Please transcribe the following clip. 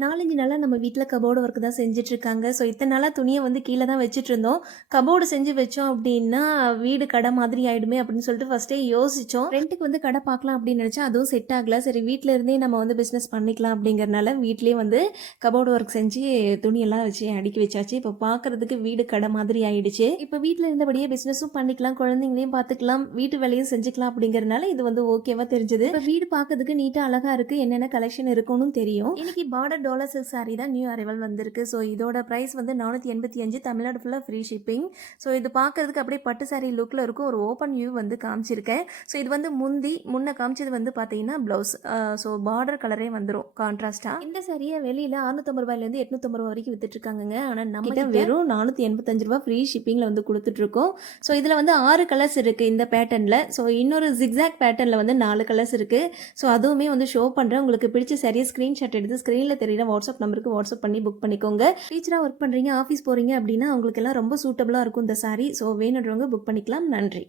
4, 5 நாளா நம்ம வீட்ல கபோர்டு ஒர்க் தான் செஞ்சுட்ருக்காங்க. ஸோ இத்தன நாளா துணிய வந்து கீழ தான் வச்சுட்ருந்தோம். கபோர்டு செஞ்சு வச்சோம் அப்டின்னா, வீடு கடை மாதிரி ஆயிடுமே அப்டின்னு சொல்லிட்டு ஃபர்ஸ்ட்டே யோசிச்சோம். ரென்ட்டுக்கு வந்து கடை பார்க்கலாம் அப்டின்னு நெனச்சா, அதுவும் செட் ஆகல. சரி வீட்ல இருந்தே நம்ம வந்து பிசினஸ் பண்ணிக்கலாம் அப்டிங்கிறனால, வீட்லயே வந்து கபோர்டு ஒர்க் செஞ்சு துணியெல்லாம் வச்சு அடுக்கி வச்சாச்சு. இப்ப பார்க்கறதுக்கு வீடு கடை மாதிரி ஆயிடுச்சு. இப்ப வீட்ல இருந்தபடியே பிசினஸும் பண்ணிக்கலாம், குழந்தைங்களையும் பார்த்துக்கலாம், வீட்டு வேலையும் செஞ்சுக்கலாம் அப்டிங்கிறனால இது வந்து ஓகேவா தெரிஞ்சது. இப்ப வீடு பார்க்கறதுக்கு நீட்டா அழகா இருக்கு. என்னென்ன கலெக்ஷன் இருக்கும்னு தெரியும். இன்னைக்கு பார்டர் டாலர் சில்க் சாரி தான் நியூ அரைவல் வந்திருக்கு. ஸோ இதோட ப்ரைஸ் வந்து 485 தமிழ்நாடு ஃபுல்லாக ஃப்ரீ ஷிப்பிங். ஸோ இது பார்க்கறதுக்கு அப்படியே பட்டு சாரி லுக்கில் இருக்கும். ஒரு ஓப்பன் வியூ வந்து காமிச்சிருக்கேன். ஸோ இது வந்து முன்ன காமிச்சது வந்து பார்த்தீங்கன்னா ப்ளவுஸ். ஸோ பார்டர் கலரே வந்துடும் கான்ட்ராஸ்டாக. இந்த சாரியை வெளியில் 650 ரூபாயிலேருந்து 850 ரூபா வரைக்கும் வித்துட்ருக்காங்க. ஆனால் நம்ம கிட்ட வெறும் 485 ரூபா ஃப்ரீ ஷிப்பிங்கில் வந்து கொடுத்துட்ருக்கோம். ஸோ இதில் வந்து 6 கலர்ஸ் இருக்குது இந்த பேட்டர்னில். ஸோ இன்னொரு ஜிக்ஸாக் பேட்டர்னில் வந்து 4 கலர்ஸ் இருக்குது. ஸோ அதுவுமே வந்து ஷோ பண்ணுறேன். உங்களுக்கு பிடிச்ச சாரியை ஸ்க்ரீன்ஷாட் எடுத்து ஸ்க்ரீனில் தெரியுற வாட்ஸ்அப் நம்பருக்கு வாட்ஸ்அப் பண்ணி புக் பண்ணிக்கோங்க. டீச்சராக ஒர்க் பண்ணுறீங்க, ஆஃபீஸ் போகிறீங்க அப்படின்னா உங்களுக்கு எல்லாம் ரொம்ப சூட்டபுளாக இருக்கும் இந்த சாரி. ஸோ வேணுன்றவங்க புக் பண்ணிக்கலாம். நன்றி.